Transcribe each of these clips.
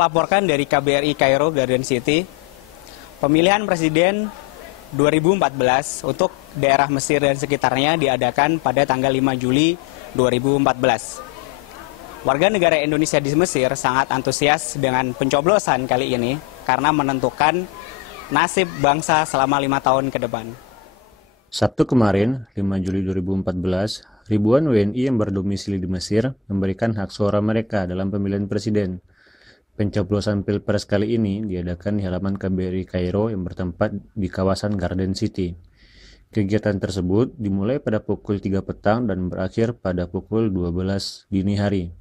Melaporkan dari KBRI Kairo Garden City, pemilihan presiden 2014 untuk daerah Mesir dan sekitarnya diadakan pada tanggal 5 Juli 2014. Warga negara Indonesia di Mesir sangat antusias dengan pencoblosan kali ini karena menentukan nasib bangsa selama 5 tahun ke depan. Sabtu kemarin, 5 Juli 2014, ribuan WNI yang berdomisili di Mesir memberikan hak suara mereka dalam pemilihan presiden. Pencoblosan Pilpres kali ini diadakan di halaman KBRI Kairo yang bertempat di kawasan Garden City. Kegiatan tersebut dimulai pada pukul 3 petang dan berakhir pada pukul 12 dini hari.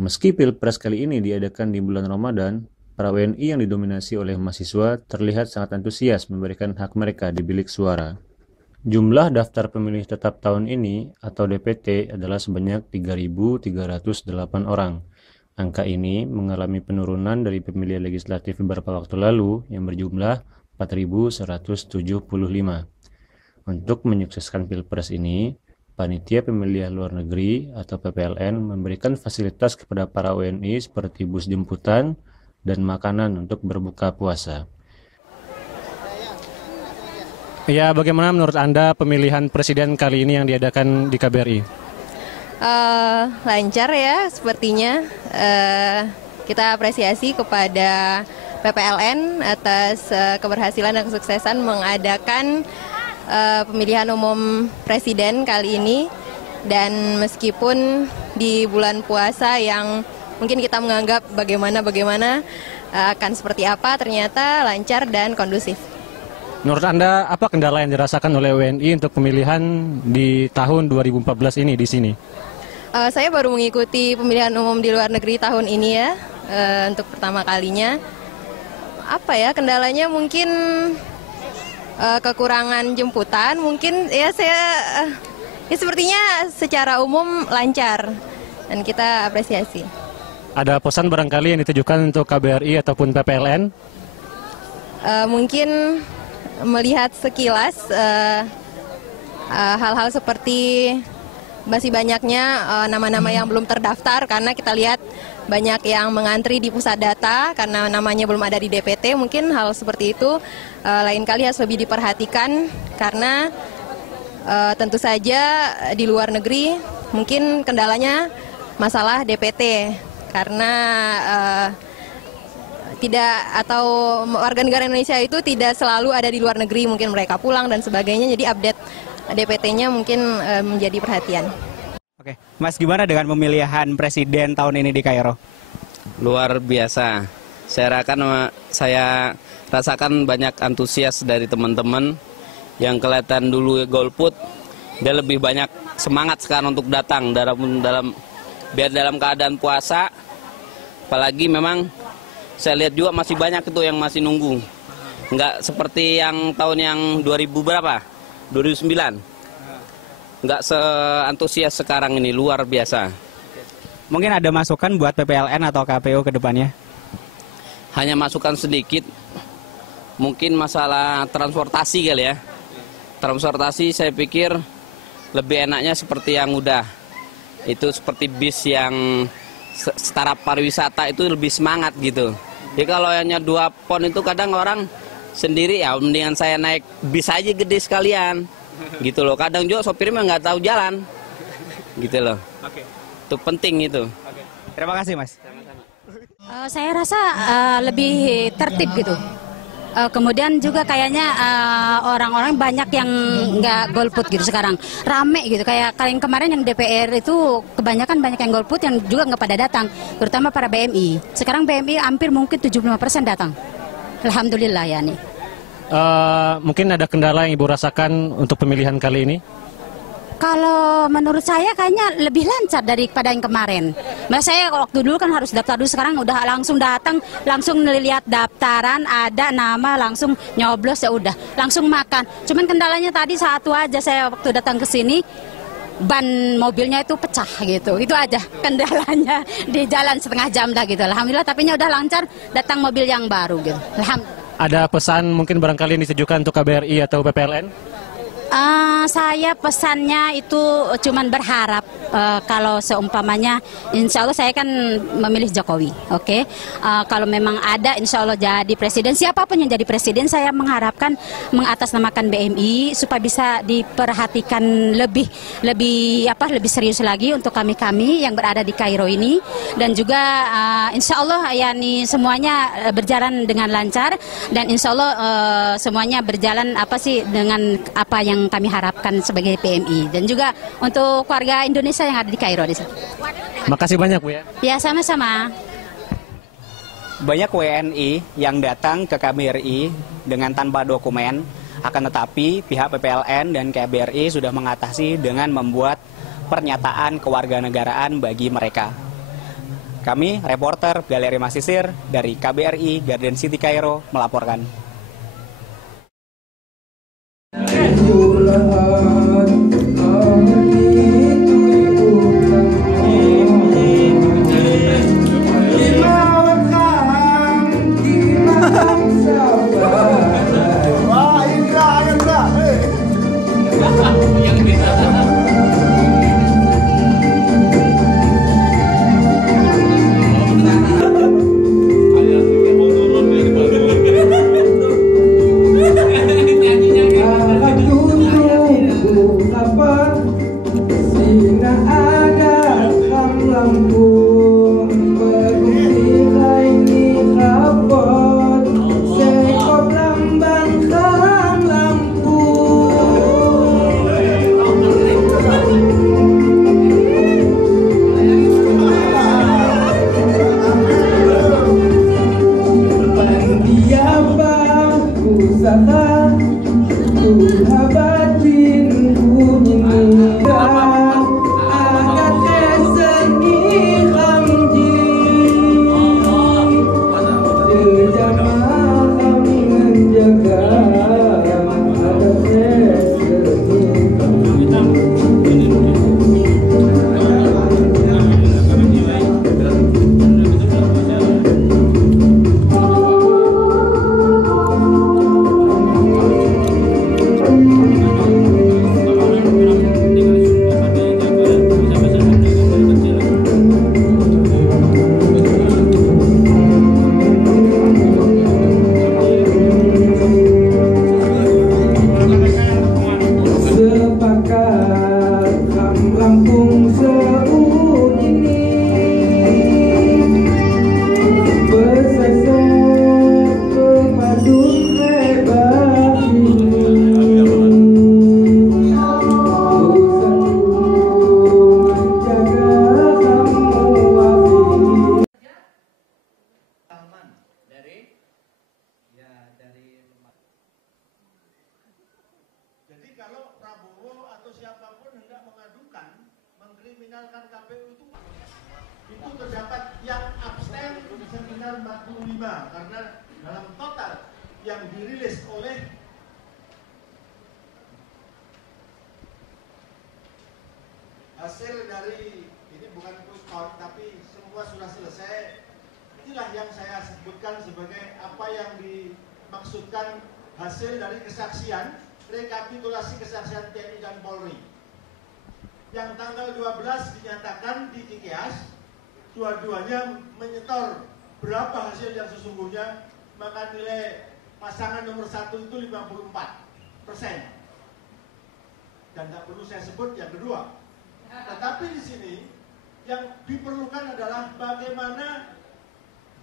Meski Pilpres kali ini diadakan di bulan Ramadan, para WNI yang didominasi oleh mahasiswa terlihat sangat antusias memberikan hak mereka di bilik suara. Jumlah daftar pemilih tetap tahun ini atau DPT adalah sebanyak 3.308 orang. Angka ini mengalami penurunan dari pemilihan legislatif beberapa waktu lalu yang berjumlah 4.175. Untuk menyukseskan Pilpres ini, Panitia Pemilihan Luar Negeri atau PPLN memberikan fasilitas kepada para WNI seperti bus jemputan dan makanan untuk berbuka puasa. Ya, bagaimana menurut Anda pemilihan presiden kali ini yang diadakan di KBRI? Lancar ya sepertinya. Kita apresiasi kepada PPLN atas keberhasilan dan kesuksesan mengadakan pemilihan umum presiden kali ini. Dan meskipun di bulan puasa yang mungkin kita menganggap bagaimana akan seperti apa, ternyata lancar dan kondusif. Menurut Anda, apa kendala yang dirasakan oleh WNI untuk pemilihan di tahun 2014 ini di sini? Saya baru mengikuti pemilihan umum di luar negeri tahun ini ya, untuk pertama kalinya. Apa ya kendalanya, mungkin kekurangan jemputan, mungkin ya sepertinya secara umum lancar dan kita apresiasi. Ada pesan barangkali yang ditujukan untuk KBRI ataupun PPLN? Mungkin melihat sekilas hal-hal seperti masih banyaknya nama-nama yang belum terdaftar, karena kita lihat banyak yang mengantri di pusat data karena namanya belum ada di DPT. Mungkin hal seperti itu lain kali harus lebih diperhatikan, karena tentu saja di luar negeri mungkin kendalanya masalah DPT, karena warga negara Indonesia itu tidak selalu ada di luar negeri, mungkin mereka pulang dan sebagainya, jadi update DPT-nya mungkin menjadi perhatian. Oke, Mas, gimana dengan pemilihan presiden tahun ini di Kairo? Luar biasa. Saya rasakan banyak antusias dari teman-teman yang kelihatan dulu golput, dia lebih banyak semangat sekarang untuk datang biar dalam keadaan puasa. Apalagi memang saya lihat juga masih banyak itu yang masih nunggu. Nggak seperti yang tahun yang 2000 berapa? 2009. Nggak seantusias sekarang ini, luar biasa. Mungkin ada masukan buat PPLN atau KPU ke depannya? Hanya masukan sedikit, mungkin masalah transportasi kali ya. Transportasi saya pikir lebih enaknya seperti yang udah. Itu seperti bis yang setara pariwisata itu lebih semangat gitu. Jadi kalau hanya 2 pon itu kadang orang sendiri ya mendingan saya naik bis aja gede sekalian. Gitu loh. Kadang juga sopirnya nggak tahu jalan. Gitu loh. Oke. Itu penting itu. Oke. Terima kasih, Mas. Saya rasa lebih tertib gitu. Kemudian juga kayaknya orang-orang banyak yang nggak golput gitu sekarang, rame gitu. Kayak kemarin yang DPR itu kebanyakan banyak yang golput yang juga nggak pada datang, terutama para BMI. Sekarang BMI hampir mungkin 75% datang. Alhamdulillah ya nih. Mungkin ada kendala yang Ibu rasakan untuk pemilihan kali ini? Kalau menurut saya kayaknya lebih lancar daripada yang kemarin. Mas saya waktu dulu kan harus daftar dulu, sekarang udah langsung datang, langsung lihat daftaran, ada nama, langsung nyoblos ya udah, langsung makan. Cuman kendalanya tadi satu aja, saya waktu datang ke sini ban mobilnya itu pecah gitu. Itu aja kendalanya di jalan setengah jam dah gitu. Alhamdulillah tapi udah lancar, datang mobil yang baru gitu. Alhamdulillah. Ada pesan mungkin barangkali yang ditujukan untuk KBRI atau PPLN? Saya pesannya itu cuman berharap kalau seumpamanya insya Allah saya kan memilih Jokowi, oke? Kalau memang ada insya Allah jadi presiden, siapapun yang jadi presiden saya mengharapkan mengatasnamakan BMI supaya bisa diperhatikan lebih serius lagi untuk kami yang berada di Kairo ini, dan juga insya Allah ya nih semuanya berjalan dengan lancar dan insya Allah semuanya berjalan dengan apa yang kami harapkan sebagai PMI dan juga untuk warga Indonesia yang ada di Kairo di sini. Makasih banyak Bu ya. Ya sama-sama. Banyak WNI yang datang ke KBRI dengan tanpa dokumen, akan tetapi pihak PPLN dan KBRI sudah mengatasi dengan membuat pernyataan kewarganegaraan bagi mereka. Kami, reporter Galeri Masisir dari KBRI Garden City Kairo melaporkan. kalau Prabowo atau siapapun hendak mengadukan, mengkriminalkan KPU itu terdapat yang abstain sekitar 45, karena dalam total yang dirilis oleh hasil dari, ini bukan quick count tapi semua sudah selesai. Inilah yang saya sebutkan sebagai apa yang dimaksudkan hasil dari kesaksian, rekapitulasi kesaksian TNI dan Polri. Yang tanggal 12 dinyatakan di Cikeas, dua-duanya menyetor berapa hasil yang sesungguhnya, maka nilai pasangan nomor 1 itu 54%. Dan tidak perlu saya sebut yang kedua. Tetapi di sini yang diperlukan adalah bagaimana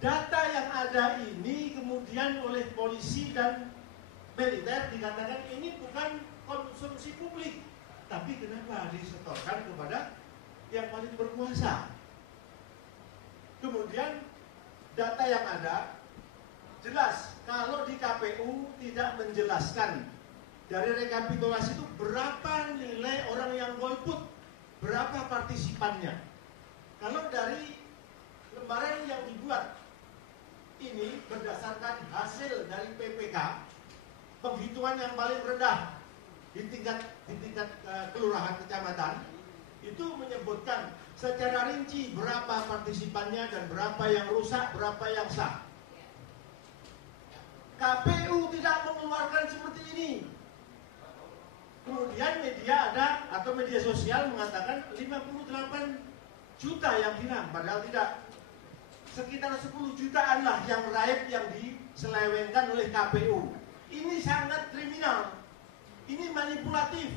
data yang ada ini kemudian oleh polisi dan militer dikatakan ini bukan konsumsi publik, tapi kenapa disetorkan kepada yang paling berkuasa. Kemudian data yang ada jelas kalau di KPU tidak menjelaskan dari rekapitulasi itu berapa nilai orang yang golput, berapa partisipannya. Kalau dari lembaran yang dibuat ini berdasarkan hasil dari PPK, penghitungan yang paling rendah di tingkat kelurahan kecamatan itu menyebutkan secara rinci berapa partisipannya dan berapa yang rusak, berapa yang sah. KPU tidak mengeluarkan seperti ini. Kemudian media ada atau media sosial mengatakan 58 juta yang hilang, padahal tidak. Sekitar 10 jutaan lah yang raib yang diselewengkan oleh KPU. Ini sangat kriminal. Ini manipulatif.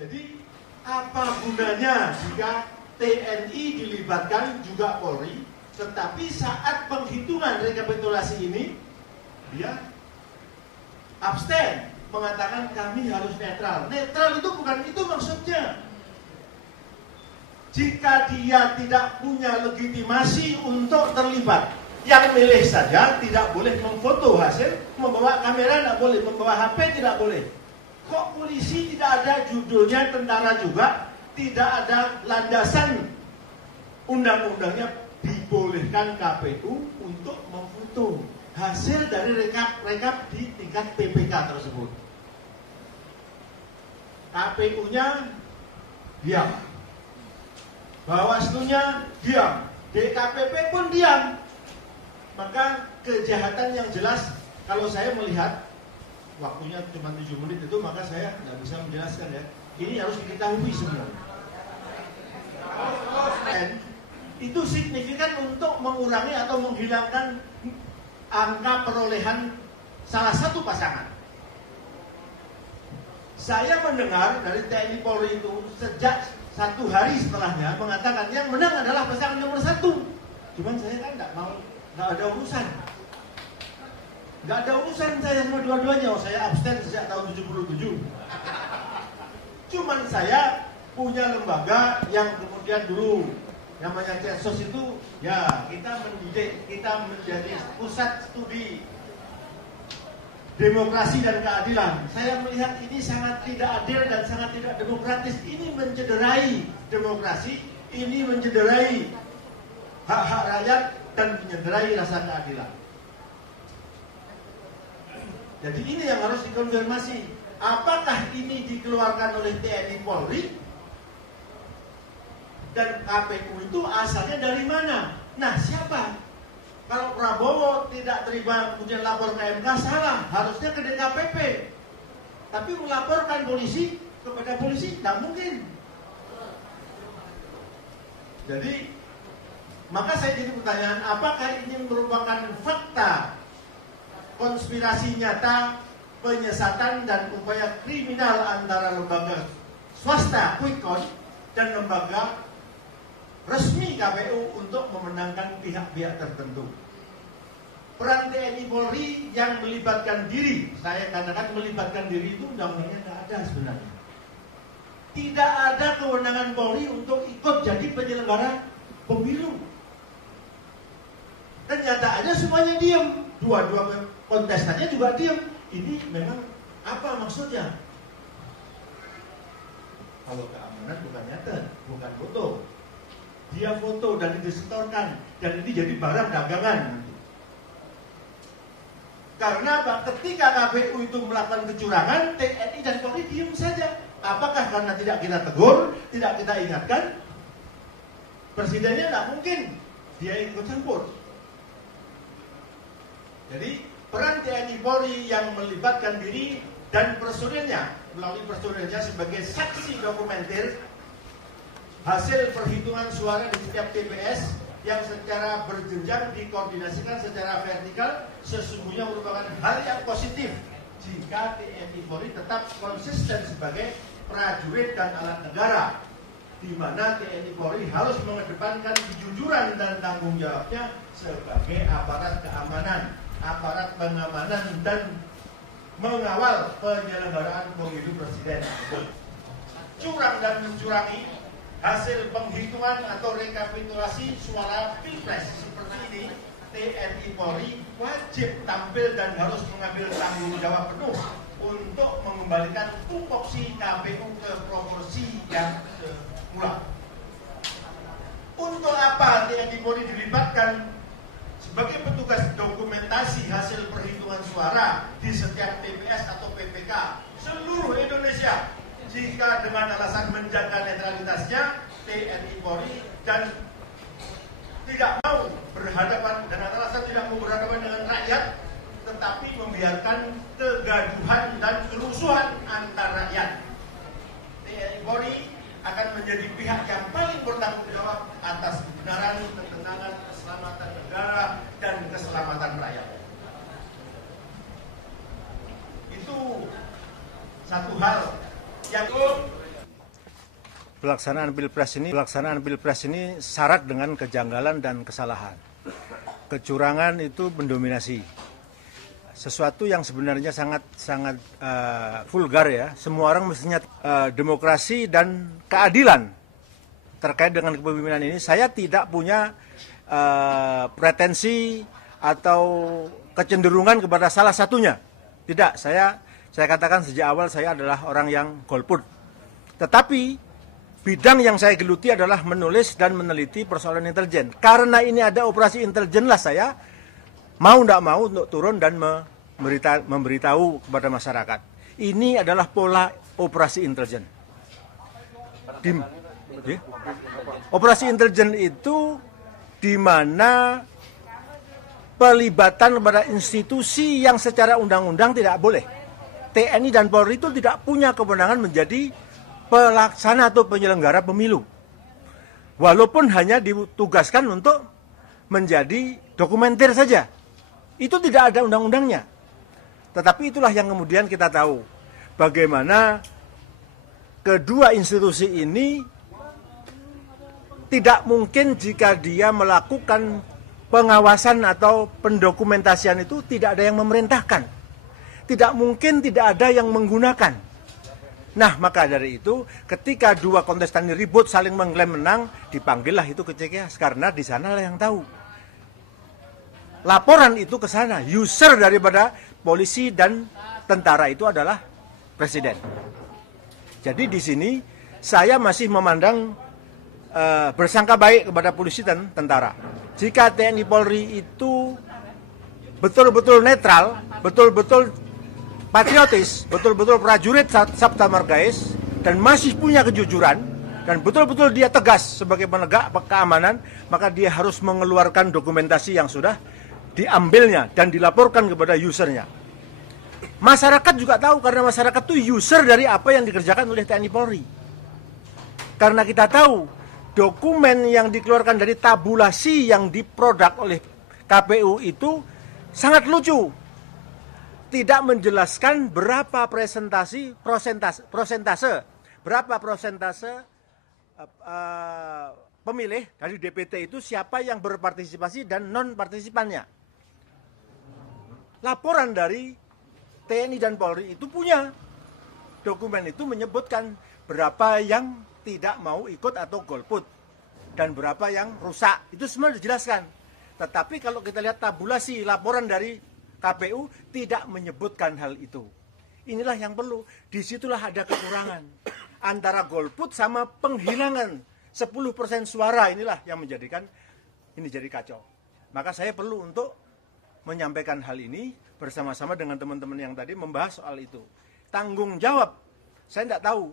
Jadi apa gunanya jika TNI dilibatkan juga Polri, tetapi saat penghitungan rekapitulasi ini dia abstain, mengatakan kami harus netral. Netral itu bukan itu maksudnya. Jika dia tidak punya legitimasi untuk terlibat, yang milih saja tidak boleh memfoto hasil, membawa kamera tidak boleh, membawa HP tidak boleh. Kok polisi tidak ada judulnya tentara juga, tidak ada landasan undang-undangnya dibolehkan KPU untuk memfoto hasil dari rekap di tingkat PPK tersebut. KPU-nya diam, Bawaslu-nya diam, DKPP pun diam. Maka kejahatan yang jelas, kalau saya melihat waktunya cuma 7 menit itu, maka saya nggak bisa menjelaskan ya. Ini harus diketahui semua. Dan itu signifikan untuk mengurangi atau menghilangkan angka perolehan salah satu pasangan. Saya mendengar dari TNI Polri itu sejak 1 hari setelahnya mengatakan yang menang adalah pasangan nomor 1. Cuman saya kan nggak ada urusan. Nggak ada urusan saya sama dua-duanya. Saya abstain sejak tahun 77. Cuman saya punya lembaga yang kemudian dulu namanya CESOS itu, ya kita mendidik, kita menjadi pusat studi demokrasi dan keadilan. Saya melihat ini sangat tidak adil dan sangat tidak demokratis. Ini mencederai demokrasi, ini mencederai hak-hak rakyat dan mencederai rasa keadilan. Jadi ini yang harus dikonfirmasi. Apakah ini dikeluarkan oleh TNI Polri dan KPU itu asalnya dari mana? Nah, siapa? Kalau Prabowo tidak terima kemudian lapor ke MK, salah. Harusnya ke DKPP. Tapi melaporkan polisi kepada polisi, tidak mungkin. Jadi, maka saya jadi pertanyaan, apakah ini merupakan fakta konspirasi nyata, penyesatan dan upaya kriminal antara lembaga swasta quick count dan lembaga resmi KPU untuk memenangkan pihak-pihak tertentu. Peran TNI Polri yang melibatkan diri, saya katakan melibatkan diri itu undang-undangnya tidak ada sebenarnya. Tidak ada kewenangan Polri untuk ikut jadi penyelenggara pemilu. Kenyataannya semuanya diam, dua-dua kontestannya juga diam. Ini memang Apa maksudnya? Kalau keamanan bukan nyata, bukan foto. Dia foto dan disetorkan, dan ini jadi barang dagangan. Karena apa? Ketika KPU itu melakukan kecurangan, TNI dan Polri diam saja. Apakah karena tidak kita tegur, tidak kita ingatkan? Presidennya tidak mungkin dia ikut campur. Jadi peran TNI Polri yang melibatkan diri dan personilnya, melalui personilnya sebagai saksi dokumenter hasil perhitungan suara di setiap TPS yang secara berjenjang dikoordinasikan secara vertikal, sesungguhnya merupakan hal yang positif jika TNI Polri tetap konsisten sebagai prajurit dan alat negara, di mana TNI Polri harus mengedepankan kejujuran dan tanggung jawabnya sebagai aparat keamanan, aparat pengamanan dan mengawal penyelenggaraan pemilu presiden. Curang dan mencurangi hasil penghitungan atau rekapitulasi suara pilpres seperti ini, TNI Polri wajib tampil dan harus mengambil tanggung jawab penuh untuk mengembalikan tupoksi KPU ke proporsi yang semula. Untuk apa TNI Polri dilibatkan sebagai petugas dokumentasi hasil perhitungan suara di setiap TPS atau PPK seluruh Indonesia? Jika dengan alasan menjaga netralitasnya, TNI Polri dan tidak mau berhadapan dengan alasan tidak mau berhadapan dengan rakyat, tetapi membiarkan kegaduhan dan kerusuhan antar rakyat. TNI Polri akan menjadi pihak yang paling bertanggung jawab atas kebenaran, ketenangan, keselamatan negara dan keselamatan rakyat. Itu satu hal. Pelaksanaan pilpres ini syarat dengan kejanggalan dan kesalahan. Kecurangan itu mendominasi. Sesuatu yang sebenarnya sangat vulgar ya. Semua orang mestinya demokrasi dan keadilan terkait dengan kepemimpinan ini. Saya tidak punya pretensi atau kecenderungan kepada salah satunya. Tidak, saya katakan sejak awal saya adalah orang yang golput. Tetapi bidang yang saya geluti adalah menulis dan meneliti persoalan intelijen. Karena ini ada operasi intelijen lah saya mau tidak mau untuk turun dan memberitahu kepada masyarakat. Ini adalah pola operasi intelijen. Operasi intelijen itu di mana pelibatan kepada institusi yang secara undang-undang tidak boleh. TNI dan Polri itu tidak punya kewenangan menjadi pelaksana atau penyelenggara pemilu. Walaupun hanya ditugaskan untuk menjadi dokumenter saja. Itu tidak ada undang-undangnya. Tetapi itulah yang kemudian kita tahu. Bagaimana kedua institusi ini tidak mungkin jika dia melakukan pengawasan atau pendokumentasian itu tidak ada yang memerintahkan. Tidak mungkin tidak ada yang menggunakan. Nah, maka dari itu ketika dua kontestan ini ribut saling mengklaim menang, dipanggillah itu ke CKS karena di sanalah yang tahu. Laporan itu ke sana, user daripada polisi dan tentara itu adalah presiden. Jadi di sini saya masih memandang bersangka baik kepada polisi dan tentara. Jika TNI Polri itu betul-betul netral, betul-betul patriotis, betul-betul prajurit sabta margais, dan masih punya kejujuran, dan betul-betul dia tegas sebagai penegak keamanan, maka dia harus mengeluarkan dokumentasi yang sudah diambilnya dan dilaporkan kepada usernya. Masyarakat juga tahu karena masyarakat itu user dari apa yang dikerjakan oleh TNI Polri. Karena kita tahu dokumen yang dikeluarkan dari tabulasi yang diproduk oleh KPU itu sangat lucu. Tidak menjelaskan berapa persentase pemilih dari DPT itu siapa yang berpartisipasi dan non partisipannya. Laporan dari TNI dan Polri itu punya dokumen itu menyebutkan berapa yang tidak mau ikut atau golput dan berapa yang rusak, itu semua dijelaskan. Tetapi kalau kita lihat tabulasi laporan dari KPU tidak menyebutkan hal itu. Inilah yang perlu. Disitulah ada kekurangan. Antara golput sama penghilangan 10% suara, inilah yang menjadikan ini jadi kacau. Maka saya perlu untuk menyampaikan hal ini bersama-sama dengan teman-teman yang tadi membahas soal itu. Tanggung jawab, saya tidak tahu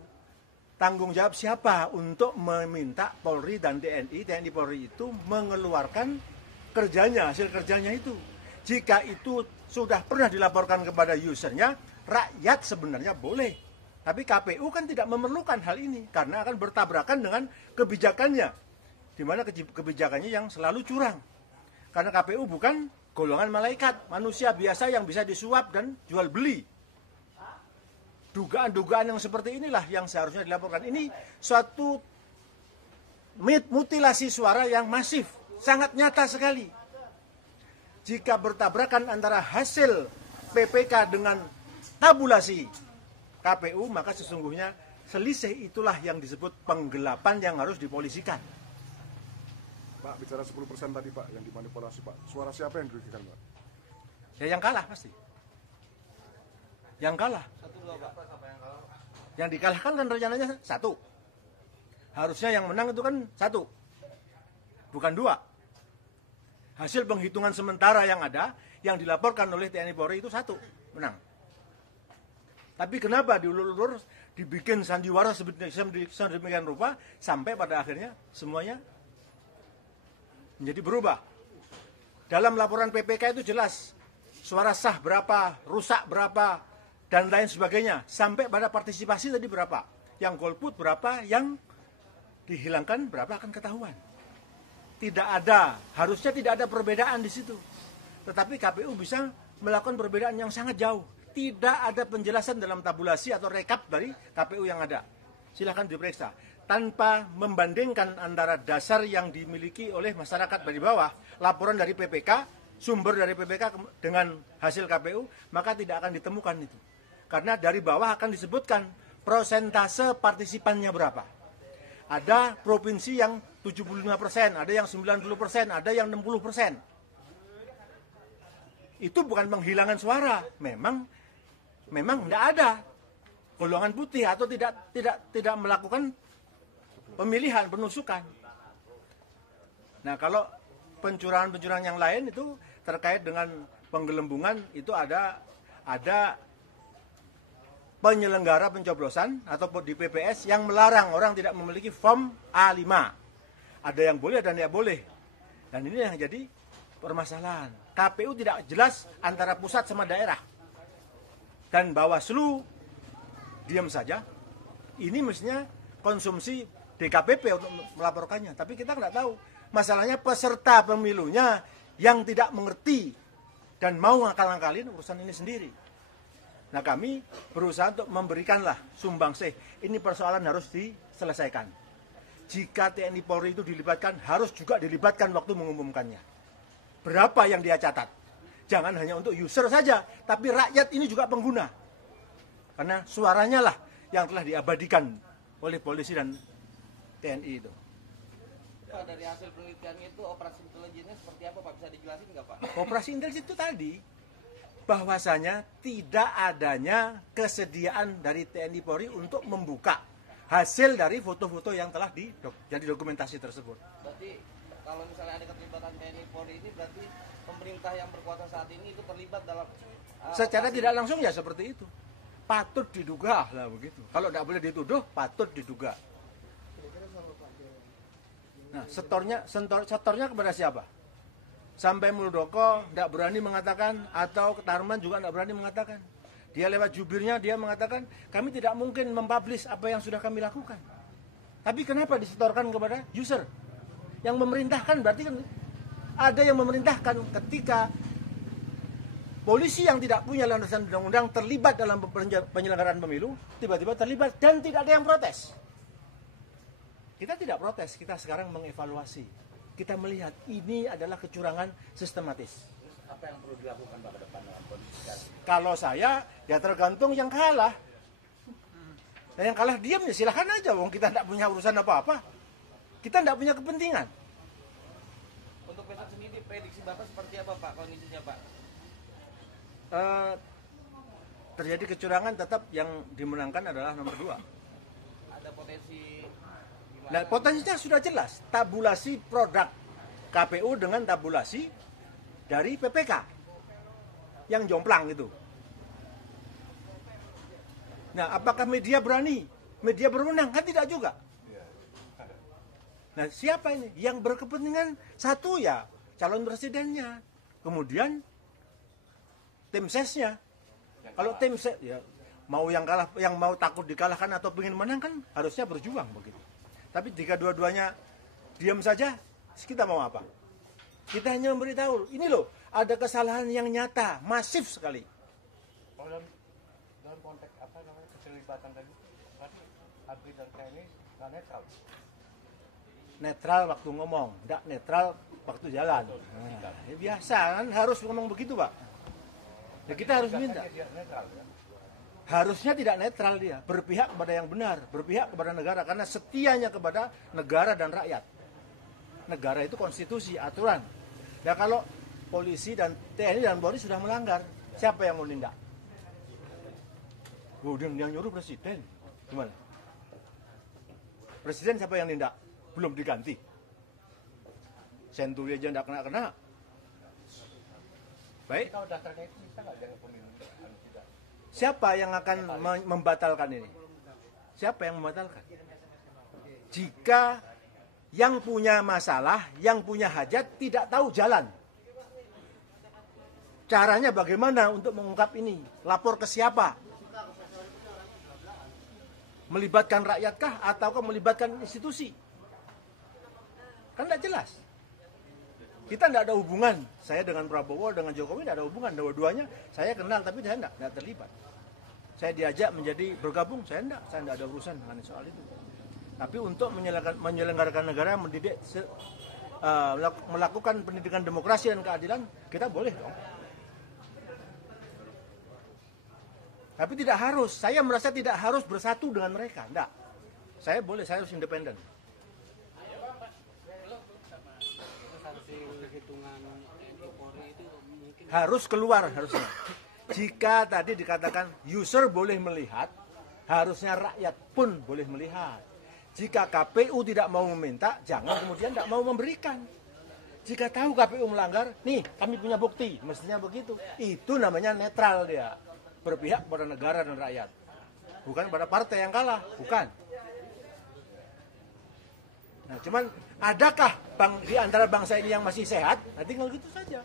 tanggung jawab siapa untuk meminta Polri dan TNI Polri itu mengeluarkan kerjanya, hasil kerjanya itu. Jika itu sudah pernah dilaporkan kepada usernya, rakyat sebenarnya boleh. Tapi KPU kan tidak memerlukan hal ini karena akan bertabrakan dengan kebijakannya. Di mana kebijakannya yang selalu curang. Karena KPU bukan golongan malaikat, manusia biasa yang bisa disuap dan jual beli. Dugaan-dugaan yang seperti inilah yang seharusnya dilaporkan. Ini suatu mutilasi suara yang masif, sangat nyata sekali. Jika bertabrakan antara hasil PPK dengan tabulasi KPU, maka sesungguhnya selisih itulah yang disebut penggelapan yang harus dipolisikan. Pak, bicara 10% tadi Pak, yang dimanipulasi Pak, suara siapa yang dirugikan Pak? Ya yang kalah pasti. Yang kalah. Yang dikalahkan kan rencananya 1. Harusnya yang menang itu kan 1. Bukan 2. Hasil penghitungan sementara yang ada, yang dilaporkan oleh TNI Polri itu 1. Menang. Tapi kenapa diulur-ulur, dibikin sandiwara sedemikian rupa, sampai pada akhirnya semuanya menjadi berubah. Dalam laporan PPK itu jelas, suara sah berapa, rusak berapa, dan lain sebagainya. Sampai pada partisipasi tadi berapa. Yang golput berapa, yang dihilangkan berapa akan ketahuan. Tidak ada, harusnya tidak ada perbedaan di situ. Tetapi KPU bisa melakukan perbedaan yang sangat jauh. Tidak ada penjelasan dalam tabulasi atau rekap dari KPU yang ada. Silahkan diperiksa. Tanpa membandingkan antara dasar yang dimiliki oleh masyarakat dari bawah, laporan dari PPK, sumber dari PPK dengan hasil KPU, maka tidak akan ditemukan itu. Karena dari bawah akan disebutkan prosentase partisipannya berapa. Ada provinsi yang 75%, ada yang 90%, ada yang 60%. Itu bukan penghilangan suara, memang tidak ada golongan putih atau tidak melakukan pemilihan, penusukan. Nah, kalau pencurangan-pencurangan yang lain itu terkait dengan penggelembungan, itu ada penyelenggara pencoblosan atau di PPS yang melarang orang tidak memiliki form A5. Ada yang boleh dan tidak boleh. Dan ini yang jadi permasalahan. KPU tidak jelas antara pusat sama daerah. Dan Bawaslu diam saja. Ini mestinya konsumsi DKPP untuk melaporkannya. Tapi kita nggak tahu. Masalahnya peserta pemilunya yang tidak mengerti dan mau ngakal-ngakalin urusan ini sendiri. Nah, kami berusaha untuk memberikanlah sumbangsih. Ini persoalan harus diselesaikan. Jika TNI Polri itu dilibatkan, harus juga dilibatkan waktu mengumumkannya. Berapa yang dia catat? Jangan hanya untuk user saja, tapi rakyat ini juga pengguna. Karena suaranya lah yang telah diabadikan oleh polisi dan TNI itu. Pak, dari hasil penelitiannya itu operasi intelijennya seperti apa Pak? Bisa dijelasin nggak Pak? Operasi intelijen itu tadi, bahwasanya tidak adanya kesediaan dari TNI Polri untuk membuka hasil dari foto-foto yang telah jadi dokumentasi tersebut. Berarti kalau misalnya ada keterlibatan TNI Polri ini berarti pemerintah yang berkuasa saat ini itu terlibat dalam secara tidak langsung ya seperti itu. Patut diduga lah begitu. Kalau tidak boleh dituduh, patut diduga. Nah, setornya kepada siapa? Sampai Muldoko tidak berani mengatakan, atau Tarman juga tidak berani mengatakan. Dia lewat jubirnya, dia mengatakan, kami tidak mungkin mempublish apa yang sudah kami lakukan. Tapi kenapa disetorkan kepada user? Yang memerintahkan berarti kan ada yang memerintahkan. Ketika polisi yang tidak punya landasan undang-undang terlibat dalam penyelenggaraan pemilu, tiba-tiba terlibat dan tidak ada yang protes. Kita tidak protes, kita sekarang mengevaluasi. Kita melihat ini adalah kecurangan sistematis. Apa yang perlu dilakukan Pak ke depan dalam kondisi sekarang? Kalau saya, ya tergantung yang kalah. Dan yang kalah diam ya silahkan aja, wong kita tidak punya urusan apa-apa. Kita tidak punya kepentingan. Untuk besok sendiri prediksi Bapak seperti apa Pak kondisinya Pak? terjadi kecurangan tetap yang dimenangkan adalah nomor 2. Ada potensi gimana? Nah, potensinya sudah jelas. Tabulasi produk KPU dengan tabulasi dari PPK yang jomplang itu. Nah, apakah media berani? Media berwenang? Kan tidak juga. Nah, siapa ini? Yang berkepentingan satu ya calon presidennya, kemudian tim sesnya. Kalau tim ses ya mau yang kalah, yang mau takut dikalahkan atau ingin menang kan harusnya berjuang begitu. Tapi jika dua-duanya diam saja, kita mau apa? Kita hanya memberitahu, ini loh ada kesalahan yang nyata, masif sekali. Kalau dalam konteks apa namanya keterlibatan tadi, berarti ABRI dan TNI nggak netral. Netral waktu ngomong, tidak netral waktu jalan. Nah, ya biasa kan harus ngomong begitu, Pak. Ya kita harus minta. Harusnya tidak netral dia, berpihak kepada yang benar, berpihak kepada negara karena setianya kepada negara dan rakyat. Negara itu konstitusi, aturan. Ya kalau polisi dan TNI dan Polri sudah melanggar, siapa yang mau nindak? Yang nyuruh presiden, gimana? Presiden siapa yang nindak? Belum diganti. Senturi aja tidak kena-kena. Baik. Kalau dasarnya itu bisa nggak jangan pemilu? Siapa yang akan membatalkan ini? Siapa yang membatalkan? Jika yang punya masalah, yang punya hajat tidak tahu jalan. Caranya bagaimana untuk mengungkap ini? Lapor ke siapa? Melibatkan rakyatkah ataukah melibatkan institusi? Kan tidak jelas. Kita tidak ada hubungan. Saya dengan Prabowo, dengan Jokowi tidak ada hubungan. Dua-duanya saya kenal, tapi saya tidak terlibat. Saya diajak menjadi bergabung, saya tidak ada urusan dengan soal itu. Tapi untuk menyelenggarakan negara, mendidik, melakukan pendidikan demokrasi dan keadilan, kita boleh dong. Tapi tidak harus. Saya merasa tidak harus bersatu dengan mereka. Tidak. Saya boleh, saya harus independen. Harus keluar harusnya. Jika tadi dikatakan user boleh melihat, harusnya rakyat pun boleh melihat. Jika KPU tidak mau meminta, jangan kemudian tidak mau memberikan. Jika tahu KPU melanggar, nih kami punya bukti, mestinya begitu. Itu namanya netral dia. Berpihak pada negara dan rakyat. Bukan pada partai yang kalah, bukan. Nah, cuman adakah di antara bangsa ini yang masih sehat? Nah, tinggal gitu saja.